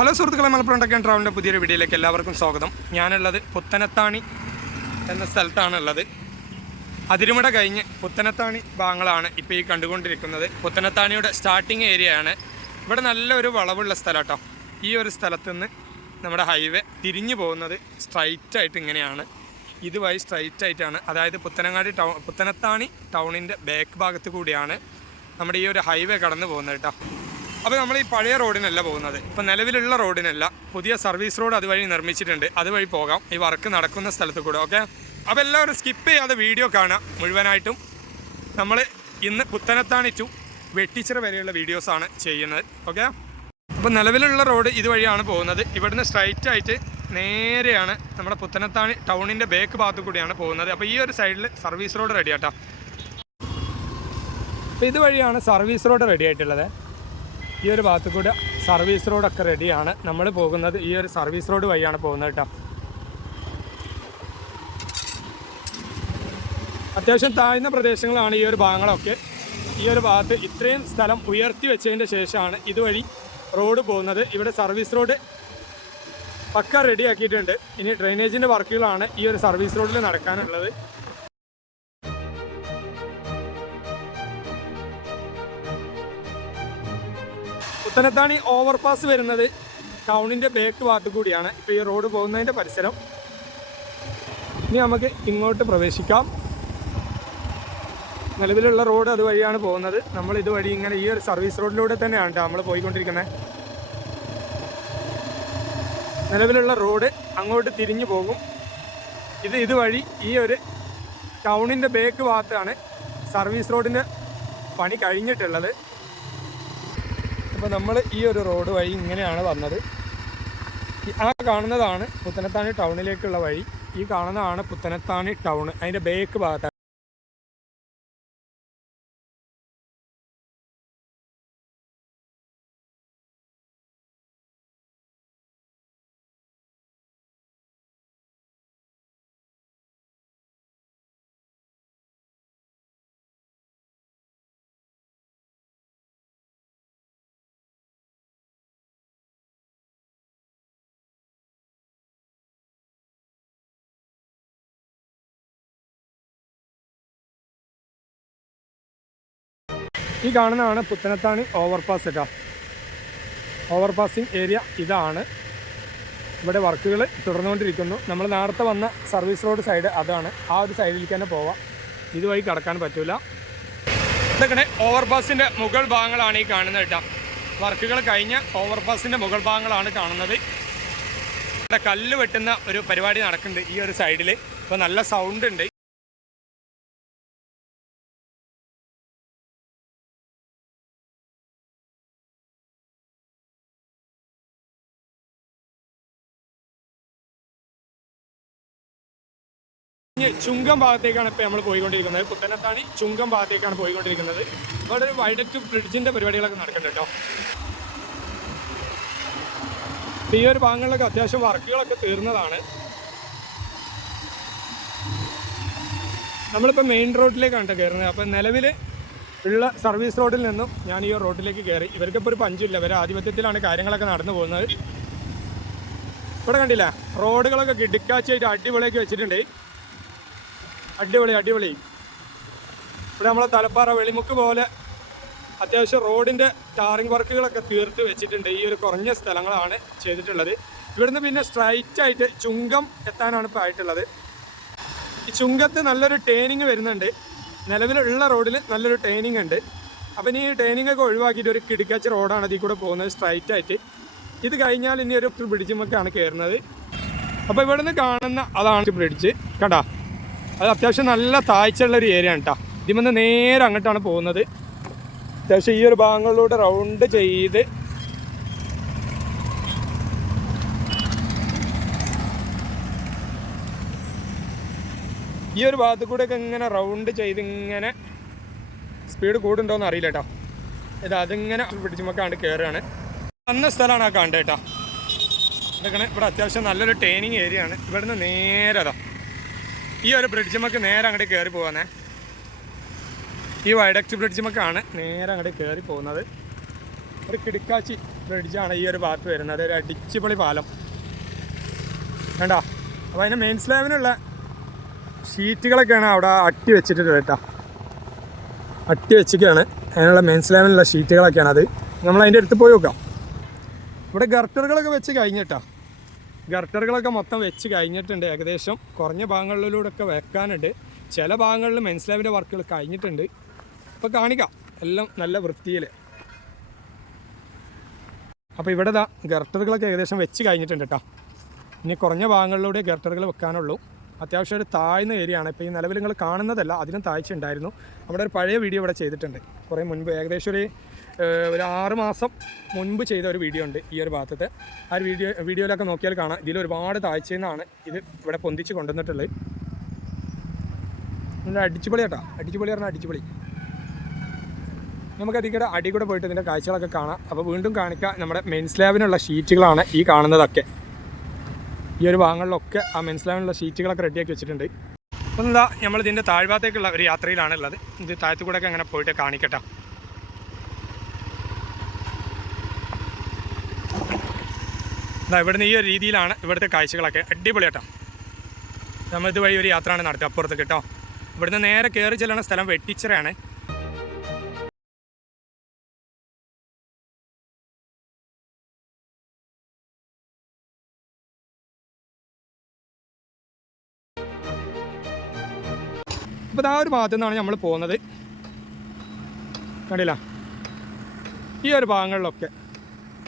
Hello സുഹൃത്തുക്കളെ, Malappuram tech and ട്രാവലിൻ്റെ പുതിയൊരു വീഡിയോയിലേക്ക് എല്ലാവർക്കും സ്വാഗതം. ഞാനുള്ളത് പുത്തനത്താണി എന്ന സ്ഥലത്താണുള്ളത്. അതിരുമട കഴിഞ്ഞ് പുത്തനത്താണി ഭാഗങ്ങളാണ് ഇപ്പോൾ ഈ കണ്ടുകൊണ്ടിരിക്കുന്നത്. പുത്തനത്താണിയുടെ സ്റ്റാർട്ടിങ് ഏരിയയാണ്. ഇവിടെ നല്ലൊരു വളവുള്ള സ്ഥലം കേട്ടോ. ഈ ഒരു സ്ഥലത്ത് നിന്ന് നമ്മുടെ ഹൈവേ തിരിഞ്ഞു പോകുന്നത് സ്ട്രൈറ്റായിട്ട് ഇങ്ങനെയാണ്. ഇതുവഴി സ്ട്രൈറ്റായിട്ടാണ്, അതായത് പുത്തനത്താണി ടൗണിൻ്റെ ബാക്ക് ഭാഗത്ത് കൂടിയാണ് നമ്മുടെ ഈ ഒരു ഹൈവേ കടന്നു പോകുന്നത് കേട്ടോ. അപ്പോൾ നമ്മൾ ഈ പഴയ റോഡിനല്ല പോകുന്നത്, ഇപ്പോൾ നിലവിലുള്ള റോഡിനല്ല, പുതിയ സർവീസ് റോഡ് അതുവഴി നിർമ്മിച്ചിട്ടുണ്ട്. അതുവഴി പോകാം ഈ വർക്ക് നടക്കുന്ന സ്ഥലത്ത് കൂടെ. ഓക്കെ, അപ്പോൾ എല്ലാവരും സ്കിപ്പ് ചെയ്യാതെ വീഡിയോ കാണാം മുഴുവനായിട്ടും. നമ്മൾ ഇന്ന് പുത്തനത്താണി ടു വെട്ടിച്ചിറ വരെയുള്ള വീഡിയോസാണ് ചെയ്യുന്നത്. ഓക്കെ, അപ്പോൾ നിലവിലുള്ള റോഡ് ഇതുവഴിയാണ് പോകുന്നത്. ഇവിടുന്ന് സ്ട്രൈറ്റ് ആയിട്ട് നേരെയാണ് നമ്മുടെ പുത്തനത്താണി ടൗണിൻ്റെ ബാക്ക് ഭാഗത്തു കൂടിയാണ് പോകുന്നത്. അപ്പോൾ ഈ ഒരു സൈഡിൽ സർവീസ് റോഡ് റെഡി ആട്ടോ. അപ്പോൾ ഇതുവഴിയാണ് സർവീസ് റോഡ് റെഡി ആയിട്ടുള്ളത്. ഈ ഒരു ഭാഗത്തു കൂടെ സർവീസ് റോഡൊക്കെ റെഡിയാണ്. നമ്മൾ പോകുന്നത് ഈ ഒരു സർവീസ് റോഡ് വഴിയാണ് പോകുന്നത് കേട്ടോ. അത്യാവശ്യം താഴ്ന്ന പ്രദേശങ്ങളാണ് ഈ ഒരു ഭാഗങ്ങളൊക്കെ. ഈ ഒരു ഭാഗത്ത് ഇത്രയും സ്ഥലം ഉയർത്തി വെച്ചതിൻ്റെ ശേഷമാണ് ഇതുവഴി റോഡ് പോകുന്നത്. ഇവിടെ സർവീസ് റോഡ് പക്ക റെഡിയാക്കിയിട്ടുണ്ട്. ഇനി ഡ്രെയിനേജിൻ്റെ വർക്കുകളാണ് ഈ ഒരു സർവീസ് റോഡിൽ നടക്കാനുള്ളത്. പുത്തനത്താണി ഓവർപാസ് വരുന്നത് ടൗണിൻ്റെ ബാക്ക് ഭാഗത്ത് കൂടിയാണ് ഇപ്പോൾ ഈ റോഡ് പോകുന്നതിൻ്റെ പരിസരം. ഇനി നമുക്ക് ഇങ്ങോട്ട് പ്രവേശിക്കാം. നിലവിലുള്ള റോഡ് അതുവഴിയാണ് പോകുന്നത്. നമ്മൾ ഇതുവഴി ഇങ്ങനെ ഈ ഒരു സർവീസ് റോഡിലൂടെ തന്നെയാണ് നമ്മൾ പോയിക്കൊണ്ടിരിക്കുന്നത്. നിലവിലുള്ള റോഡ് അങ്ങോട്ട് തിരിഞ്ഞു പോകും. ഇതുവഴി ഈ ഒരു ടൗണിൻ്റെ ബാക്ക് ഭാഗത്താണ് സർവീസ് റോഡിൻ്റെ പണി കഴിഞ്ഞിട്ടുള്ളത്. അപ്പോൾ നമ്മൾ ഈ ഒരു റോഡ് വഴി ഇങ്ങനെയാണ് വന്നത്. ആ കാണുന്നതാണ് പുത്തനത്താണി ടൗണിലേക്കുള്ള വഴി. ഈ കാണുന്നതാണ് പുത്തനത്താണി ടൗൺ, അതിൻ്റെ ബാക്ക് ഭാഗത്താണ്. ഈ കാണുന്നതാണ് പുത്തനത്താണി ഓവർപാസ് കേട്ടോ. ഓവർപാസിങ് ഏരിയ ഇതാണ്. ഇവിടെ വർക്കുകൾ തുടർന്നുകൊണ്ടിരിക്കുന്നു. നമ്മൾ നേരത്തെ വന്ന സർവീസ് റോഡ് സൈഡ് അതാണ്. ആ ഒരു സൈഡിലേക്ക് തന്നെ പോവാം. ഇതുവഴി കടക്കാൻ പറ്റില്ല. ഇതൊക്കെ ഓവർപാസിൻ്റെ മുകൾ ഭാഗങ്ങളാണ് ഈ കാണുന്നത് കേട്ടോ. വർക്കുകൾ കഴിഞ്ഞ ഓവർപാസിൻ്റെ മുകൾ ഭാഗങ്ങളാണ് കാണുന്നത്. ഇവിടെ കല്ല് വെട്ടുന്ന ഒരു പരിപാടി നടക്കുന്നുണ്ട് ഈ ഒരു സൈഡിൽ. ഇപ്പോൾ നല്ല സൗണ്ട് ഉണ്ട്. ചുങ്കം ഭാഗത്തേക്കാണ് ഇപ്പോൾ നമ്മൾ പോയിക്കൊണ്ടിരിക്കുന്നത്. പുത്തനത്താണി ചുങ്കം ഭാഗത്തേക്കാണ് പോയിക്കൊണ്ടിരിക്കുന്നത്. ഇവിടെ ഒരു വൈഡക്റ്റ് ബ്രിഡ്ജിൻ്റെ പരിപാടികളൊക്കെ നടക്കുന്നുണ്ട് കേട്ടോ. ഈ ഒരു ഭാഗങ്ങളിലൊക്കെ അത്യാവശ്യം വർക്കുകളൊക്കെ തീർന്നതാണ്. നമ്മളിപ്പോൾ മെയിൻ റോഡിലേക്കാണ് കയറുന്നത്. അപ്പോൾ നിലവിൽ ഉള്ള സർവീസ് റോഡിൽ നിന്നും ഞാൻ ഈ റോഡിലേക്ക് കയറി. ഇവർക്കിപ്പോൾ ഒരു പഞ്ചില്ല, ഇവർ ആധിപത്യത്തിലാണ് കാര്യങ്ങളൊക്കെ നടന്നു പോകുന്നത്. ഇവിടെ കണ്ടില്ല, റോഡുകളൊക്കെ കിടക്കാച്ചായിട്ട് അടിപൊളിയാക്കി വെച്ചിട്ടുണ്ട്. അടിപൊളി. ഇവിടെ നമ്മളെ തലപ്പാറ വെളിമുക്ക് പോലെ അത്യാവശ്യം റോഡിൻ്റെ ടാറിങ് വർക്കുകളൊക്കെ തീർത്ത് വെച്ചിട്ടുണ്ട്. ഈ ഒരു കുറഞ്ഞ സ്ഥലങ്ങളാണ് ചെയ്തിട്ടുള്ളത്. ഇവിടുന്ന് പിന്നെ സ്ട്രൈറ്റായിട്ട് ചുങ്കം എത്താനാണ് ഇപ്പോൾ ആയിട്ടുള്ളത്. ഈ ചുങ്കത്ത് നല്ലൊരു ടേണിങ് വരുന്നുണ്ട്. നിലവിലുള്ള റോഡിൽ നല്ലൊരു ടേണിങ് ഉണ്ട്. അപ്പം ഇനി ഈ ടേണിങ്ങൊക്കെ ഒഴിവാക്കിയിട്ട് ഒരു കിടക്കാച്ച റോഡാണ് ഇതിൽ കൂടെ പോകുന്നത് സ്ട്രൈറ്റായിട്ട്. ഇത് കഴിഞ്ഞാൽ ഇനി ഒരു ബ്രിഡ്ജുമൊക്കെയാണ് കയറുന്നത്. അപ്പോൾ ഇവിടുന്ന് കാണുന്ന അതാണ് ബ്രിഡ്ജ് കണ്ടാ. അത് അത്യാവശ്യം നല്ല താഴ്ചയുള്ളൊരു ഏരിയ ആണ് കേട്ടോ. ഇതിൽ നേരെ അങ്ങോട്ടാണ് പോകുന്നത്. അത്യാവശ്യം ഈ ഒരു ഭാഗങ്ങളിലൂടെ റൗണ്ട് ചെയ്ത് ഈ ഒരു ഭാഗത്തു കൂടെയൊക്കെ ഇങ്ങനെ റൗണ്ട് ചെയ്ത് ഇങ്ങനെ സ്പീഡ് കൂടുണ്ടോയെന്ന് അറിയില്ല കേട്ടോ. അതിങ്ങനെ പിടിച്ചുമൊക്കെയാണ് കയറുകയാണ്. നല്ല സ്ഥലമാണ് ആ കണ്ടത് കേട്ടോ. ഇതൊക്കെ ഇവിടെ അത്യാവശ്യം നല്ലൊരു ട്രെയിനിങ് ഏരിയ ആണ്. ഇവിടുന്ന് നേരെ ഈ ഒരു ബ്രിഡ്ജുമൊക്കെ നേരെ അങ്ങോട്ട് കയറി പോകാനേ. ഈ വൈഡക്റ്റ് ബ്രിഡ്ജുമൊക്കെയാണ് നേരെ അങ്ങോട്ട് കയറി പോകുന്നത്. ഒരു കിടക്കാച്ചി ബ്രിഡ്ജാണ് ഈ ഒരു ഭാഗത്ത് വരുന്നത്. ഒരു അടിച്ചുപൊളി പാലം വേണ്ട. അപ്പോൾ അതിൻ്റെ മെയിൻ സ്ലാബിനുള്ള ഷീറ്റുകളൊക്കെയാണ് അവിടെ അട്ടി വെച്ചിട്ടുണ്ട് കേട്ടോ. അട്ടി വെച്ചിട്ടാണ് അതിനുള്ള മെയിൻ സ്ലാബിനുള്ള ഷീറ്റുകളൊക്കെയാണ്. അത് നമ്മൾ അതിൻ്റെ അടുത്ത് പോയി നോക്കാം. ഇവിടെ ഗർട്ടറുകളൊക്കെ വെച്ച് കഴിഞ്ഞിട്ടാ. ഗർട്ടറുകളൊക്കെ മൊത്തം വെച്ച് കഴിഞ്ഞിട്ടുണ്ട്. ഏകദേശം കുറഞ്ഞ ഭാഗങ്ങളിലൂടെയൊക്കെ വെക്കാനുണ്ട്. ചില ഭാഗങ്ങളിൽ മെയിൻ സ്ലാബിൻ്റെ വർക്കുകൾ കഴിഞ്ഞിട്ടുണ്ട്. ഇപ്പോൾ കാണിക്കാം എല്ലാം നല്ല വൃത്തിയിൽ. അപ്പോൾ ഇവിടെ ഗർട്ടറുകളൊക്കെ ഏകദേശം വെച്ച് കഴിഞ്ഞിട്ടുണ്ട് കേട്ടോ. ഇനി കുറഞ്ഞ ഭാഗങ്ങളിലൂടെ ഗർട്ടറുകൾ വെക്കാനുള്ളൂ. അത്യാവശ്യം ഒരു താഴ്ന്ന ഏരിയ ആണ്. ഇപ്പോൾ ഈ നിലവിൽ നിങ്ങൾ കാണുന്നതല്ല, അതിനും താഴ്ച ഉണ്ടായിരുന്നു. അവിടെ ഒരു പഴയ വീഡിയോ ഇവിടെ ചെയ്തിട്ടുണ്ട് കുറേ മുൻപ്, ഏകദേശം ഒരു 6 മാസം മുൻപ് ചെയ്ത ഒരു വീഡിയോ ഉണ്ട് ഈ ഒരു ഭാഗത്തെ. ആ ഒരു വീഡിയോയിലൊക്കെ നോക്കിയാൽ കാണാം ഇതിൽ ഒരുപാട് താഴ്ചയിൽ നിന്നാണ് ഇത് ഇവിടെ പൊന്തിച്ച് കൊണ്ടുവന്നിട്ടുള്ളത്. നല്ല അടിച്ചുപൊളി കേട്ടോ. അടിച്ചുപൊളി പറഞ്ഞാൽ അടിച്ചുപൊളി. നമുക്ക് അടി കൂടെ പോയിട്ട് ഇതിൻ്റെ കാഴ്ചകളൊക്കെ കാണാം. അപ്പോൾ വീണ്ടും കാണിക്കാം. നമ്മുടെ മെയിൻ സ്ലാബിനുള്ള ഷീറ്റുകളാണ് ഈ കാണുന്നതൊക്കെ. ഈ ഒരു ഭാഗങ്ങളിലൊക്കെ ആ മെയിൻ സ്ലാബിനുള്ള ഷീറ്റുകളൊക്കെ റെഡിയാക്കി വെച്ചിട്ടുണ്ട്. അപ്പം എന്താ നമ്മളിതിൻ്റെ താഴ്ഭാഗത്തേക്കുള്ള ഒരു യാത്രയിലാണ് ഉള്ളത്. ഇത് താഴത്തു കൂടെയൊക്കെ അങ്ങനെ പോയിട്ട് കാണിക്കട്ടെ. എന്താ ഇവിടുന്ന് ഈ ഒരു രീതിയിലാണ് ഇവിടുത്തെ കാഴ്ചകളൊക്കെ. അടിപൊളിയാട്ടോ. നമ്മൾ ഇതുവഴി ഒരു യാത്രയാണ് നടത്തുക അപ്പുറത്ത് കേട്ടോ. ഇവിടുന്ന് നേരെ കയറി ചെല്ലുന്ന സ്ഥലം വെട്ടിച്ചിറയാണ്. അപ്പോൾ ആ ഒരു ഭാഗത്തു നിന്നാണ് നമ്മൾ പോകുന്നത്. കണ്ടില്ല, ഈ ഒരു ഭാഗങ്ങളിലൊക്കെ,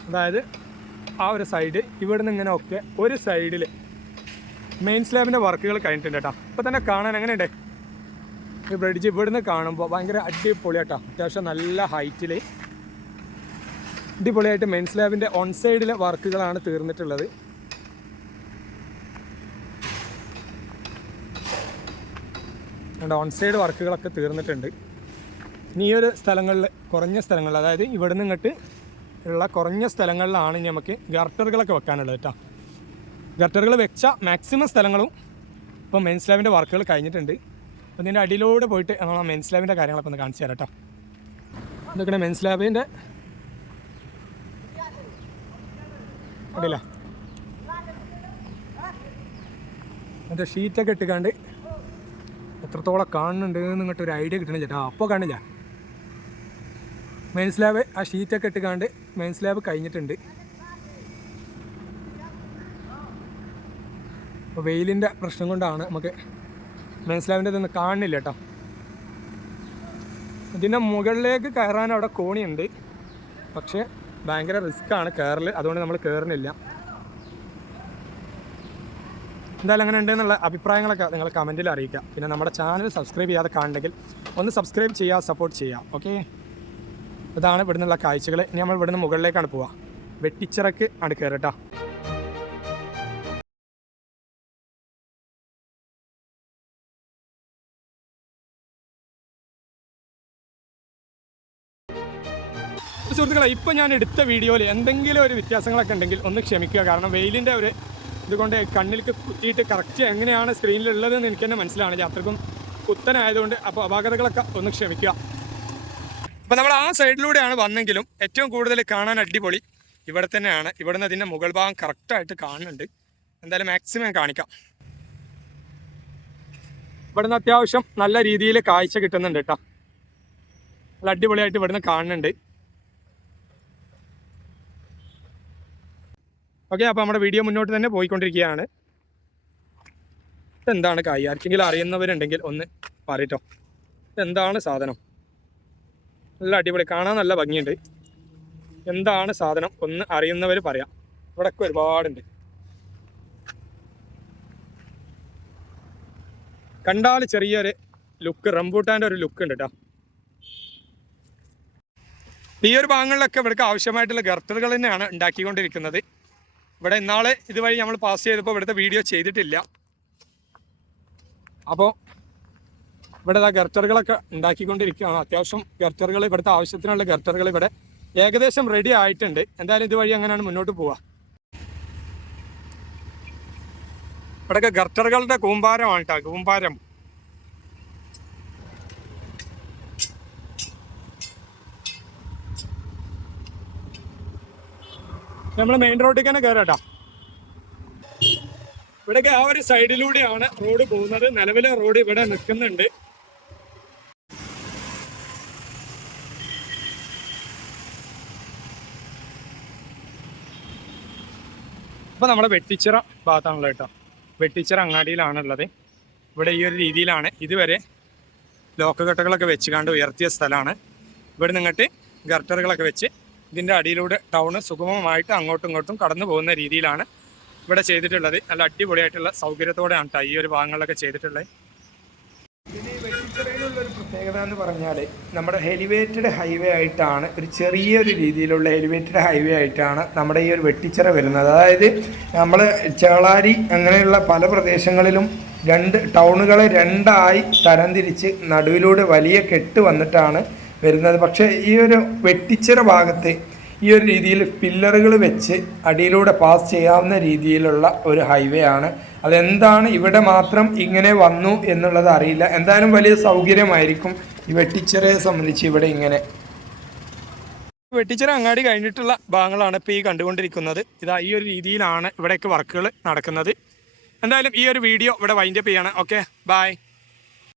അതായത് ആ ഒരു സൈഡ് ഇവിടെ നിന്ന് ഇങ്ങനെ ഒക്കെ ഒരു സൈഡിൽ മെയിൻ സ്ലാബിൻ്റെ വർക്കുകൾ കഴിഞ്ഞിട്ടുണ്ട് കേട്ടോ. ഇപ്പോൾ തന്നെ കാണാൻ എങ്ങനെയുണ്ട് ഈ ബ്രിഡ്ജ്? ഇവിടുന്ന് കാണുമ്പോൾ ഭയങ്കര അടിപൊളിയാട്ടോ. അത്യാവശ്യം നല്ല ഹൈറ്റിൽ അടിപൊളിയായിട്ട് മെയിൻ സ്ലാബിൻ്റെ ഓൺ സൈഡിലെ വർക്കുകളാണ് തീർന്നിട്ടുള്ളത്. ഓൺ സൈഡ് വർക്കുകളൊക്കെ തീർന്നിട്ടുണ്ട്. ഇനി ഈ ഒരു സ്ഥലങ്ങളിൽ, കുറഞ്ഞ സ്ഥലങ്ങളിൽ, അതായത് ഇവിടെ നിന്ന് ഇങ്ങോട്ട് ഉള്ള കുറഞ്ഞ സ്ഥലങ്ങളിലാണ് ഇനി നമുക്ക് ഗർട്ടറുകളൊക്കെ വെക്കാനുള്ളത് കേട്ടോ. ഗർട്ടറുകൾ വെച്ച മാക്സിമം സ്ഥലങ്ങളും ഇപ്പോൾ മെയിൻ സ്ലാബിൻ്റെ വർക്കുകൾ കഴിഞ്ഞിട്ടുണ്ട്. അപ്പോൾ ഇതിൻ്റെ അടിയിലൂടെ പോയിട്ട് നമ്മൾ മെയിൻ സ്ലാബിൻ്റെ കാര്യങ്ങളൊക്കെ ഒന്ന് കാണിച്ചു തരാം കേട്ടോ. ഇതൊക്കെയാണ് മെയിൻ സ്ലാബിൻ്റെ അടിയില്ല. മറ്റേ ഷീറ്റൊക്കെ ഇട്ടുകാണ്ട് എത്രത്തോളം കാണുന്നുണ്ട് എന്നിങ്ങോട്ട് ഒരു ഐഡിയ കിട്ടണം ചേട്ടാ. അപ്പോൾ കാണില്ല മെയിൻ സ്ലാബ്. ആ ഷീറ്റൊക്കെ ഇട്ടുകാണ്ട് മെയിൻ സ്ലാബ് കഴിഞ്ഞിട്ടുണ്ട്. അപ്പോൾ വെയിലിൻ്റെ പ്രശ്നം കൊണ്ടാണ് നമുക്ക് മെയിൻ സ്ലാബിൻ്റെ ഇതൊന്നും കാണുന്നില്ല കേട്ടോ. ഇതിൻ്റെ മുകളിലേക്ക് കയറാൻ അവിടെ കോണിയുണ്ട്, പക്ഷേ ഭയങ്കര റിസ്ക്കാണ് കയറൽ. അതുകൊണ്ട് നമ്മൾ കയറുന്നില്ല. എന്തായാലും അങ്ങനെ ഉണ്ടെന്നുള്ള അഭിപ്രായങ്ങളൊക്കെ നിങ്ങൾ കമൻറ്റിൽ അറിയിക്കുക. പിന്നെ നമ്മുടെ ചാനൽ സബ്സ്ക്രൈബ് ചെയ്യാതെ കാണണമെങ്കിൽ ഒന്ന് സബ്സ്ക്രൈബ് ചെയ്യുക, സപ്പോർട്ട് ചെയ്യുക. ഓക്കെ, ഇതാണ് ഇവിടെ നിന്നുള്ള കാഴ്ചകൾ. ഇനി നമ്മൾ ഇവിടുന്ന് മുകളിലേക്കാണ് പോവുക. വെട്ടിച്ചിറക്ക് ആണ് കയറട്ടോ. സുഹൃത്തുക്കളെ, ഇപ്പോൾ ഞാൻ എടുത്ത വീഡിയോയിൽ എന്തെങ്കിലും ഒരു വ്യത്യാസങ്ങളൊക്കെ ഉണ്ടെങ്കിൽ ഒന്ന് ക്ഷമിക്കുക. കാരണം വെയിലിൻ്റെ ഒരു ഇതുകൊണ്ട് കണ്ണിലേക്ക് കുത്തിയിട്ട് കറക്റ്റ് എങ്ങനെയാണ് സ്ക്രീനിലുള്ളതെന്ന് എനിക്ക് തന്നെ മനസ്സിലാണില്ല. അത്രക്കും കുത്തനായതുകൊണ്ട് അപ്പോൾ അപാകതകളൊക്കെ ഒന്ന് ക്ഷമിക്കുക. അപ്പോൾ നമ്മൾ ആ സൈഡിലൂടെയാണ് വന്നെങ്കിലും ഏറ്റവും കൂടുതൽ കാണാൻ അടിപൊളി ഇവിടെ തന്നെയാണ്. ഇവിടുന്ന് അതിൻ്റെ മുകൾ ഭാഗം കറക്റ്റായിട്ട് കാണുന്നുണ്ട്. എന്തായാലും മാക്സിമം ഞാൻ കാണിക്കാം. ഇവിടുന്ന് അത്യാവശ്യം നല്ല രീതിയിൽ കാഴ്ച കിട്ടുന്നുണ്ട് കേട്ടോ. നല്ല അടിപൊളിയായിട്ട് ഇവിടുന്ന് കാണുന്നുണ്ട്. ഓക്കെ, അപ്പോൾ നമ്മുടെ വീഡിയോ മുന്നോട്ട് തന്നെ പോയിക്കൊണ്ടിരിക്കുകയാണ്. എന്താണ് കായ്? ആർക്കെങ്കിലും അറിയുന്നവരുണ്ടെങ്കിൽ ഒന്ന് പറയട്ടോ. എന്താണ് സാധനം? നല്ല അടിപൊളി, കാണാൻ നല്ല ഭംഗിയുണ്ട്. എന്താണ് സാധനം ഒന്ന് അറിയുന്നവർ പറയാം. ഇവിടെയൊക്കെ ഒരുപാടുണ്ട്. കണ്ടാൽ ചെറിയൊരു ലുക്ക്, റംബൂട്ടാൻ്റെ ഒരു ലുക്ക് ഉണ്ട് കേട്ടോ. ഈ ഒരു ഭാഗങ്ങളിലൊക്കെ ഇവിടേക്ക് ആവശ്യമായിട്ടുള്ള ഗർട്ടറുകൾ തന്നെയാണ് ഉണ്ടാക്കിക്കൊണ്ടിരിക്കുന്നത്. ഇവിടെ ഇന്നാളെ ഇതുവഴി നമ്മൾ പാസ് ചെയ്തപ്പോൾ ഇവിടുത്തെ വീഡിയോ ചെയ്തിട്ടില്ല. അപ്പോൾ ഇവിടെ ഗർട്ടറുകളൊക്കെ ഉണ്ടാക്കിക്കൊണ്ടിരിക്കുകയാണ്. അത്യാവശ്യം ഗർട്ടറുകൾ, ഇവിടുത്തെ ആവശ്യത്തിനുള്ള ഗർട്ടറുകൾ ഇവിടെ ഏകദേശം റെഡി ആയിട്ടുണ്ട്. എന്തായാലും ഇതുവഴി അങ്ങനെയാണ് മുന്നോട്ട് പോവുക. ഇവിടെയൊക്കെ ഗർട്ടറുകളുടെ കൂമ്പാരമാണ് കേട്ടോ, കൂമ്പാരം. നമ്മൾ മെയിൻ റോഡിൽ തന്നെ കയറാട്ടോ. ഇവിടേക്ക് ആ ഒരു സൈഡിലൂടെയാണ് റോഡ് പോകുന്നത്. നിലവിലെ റോഡ് ഇവിടെ നിൽക്കുന്നുണ്ട്. അപ്പോൾ നമ്മളെ വെട്ടിച്ചിറ ഭാഗത്താണുള്ളത് കേട്ടോ. വെട്ടിച്ചിറ അങ്ങാടിയിലാണുള്ളത്. ഇവിടെ ഈ ഒരു രീതിയിലാണ് ഇതുവരെ ലോക്ക് കെട്ടുകളൊക്കെ വെച്ച് കണ്ട് ഉയർത്തിയ സ്ഥലമാണ്. ഇവിടെ നിന്നിട്ട് ഗർട്ടറുകളൊക്കെ വെച്ച് ഇതിൻ്റെ അടിയിലൂടെ ടൗണ് സുഗമമായിട്ട് അങ്ങോട്ടും ഇങ്ങോട്ടും കടന്നു പോകുന്ന രീതിയിലാണ് ഇവിടെ ചെയ്തിട്ടുള്ളത്. നല്ല അടിപൊളിയായിട്ടുള്ള സൗകര്യത്തോടെയാണ് കേട്ടോ ഈ ഒരു ഭാഗങ്ങളിലൊക്കെ ചെയ്തിട്ടുള്ളത്. ഇതിന് വെട്ടിച്ചിറയിലുള്ളൊരു പ്രത്യേകത എന്ന് പറഞ്ഞാൽ നമ്മുടെ എലിവേറ്റഡ് ഹൈവേ ആയിട്ടാണ്, ഒരു ചെറിയൊരു രീതിയിലുള്ള എലിവേറ്റഡ് ഹൈവേ ആയിട്ടാണ് നമ്മുടെ ഈ ഒരു വെട്ടിച്ചിറ വരുന്നത്. അതായത് നമ്മൾ ചേളാരി അങ്ങനെയുള്ള പല പ്രദേശങ്ങളിലും ടൗണുകളെ രണ്ടായി തരംതിരിച്ച് നടുവിലൂടെ വലിയ കെട്ട് വന്നിട്ടാണ് വരുന്നത്. പക്ഷേ ഈ ഒരു വെട്ടിച്ചിറ ഭാഗത്ത് ഈ ഒരു രീതിയിൽ പില്ലറുകൾ വെച്ച് അടിയിലൂടെ പാസ് ചെയ്യാവുന്ന രീതിയിലുള്ള ഒരു ഹൈവേ ആണ്. അതെന്താണ് ഇവിടെ മാത്രം ഇങ്ങനെ വന്നു എന്നുള്ളത് അറിയില്ല. എന്തായാലും വലിയ സൗകര്യമായിരിക്കും ഈ വെട്ടിച്ചിറയെ സംബന്ധിച്ച്. ഇവിടെ ഇങ്ങനെ വെട്ടിച്ചിറ അങ്ങാടി കഴിഞ്ഞിട്ടുള്ള ഭാഗങ്ങളാണ് ഇപ്പോൾ ഈ കണ്ടുകൊണ്ടിരിക്കുന്നത്. ഇതാ ഈ ഒരു രീതിയിലാണ് ഇവിടേക്ക് വർക്കുകൾ നടക്കുന്നത്. എന്തായാലും ഈ ഒരു വീഡിയോ ഇവിടെ വൈൻഡപ്പ് ചെയ്യാണ്. Okay, by.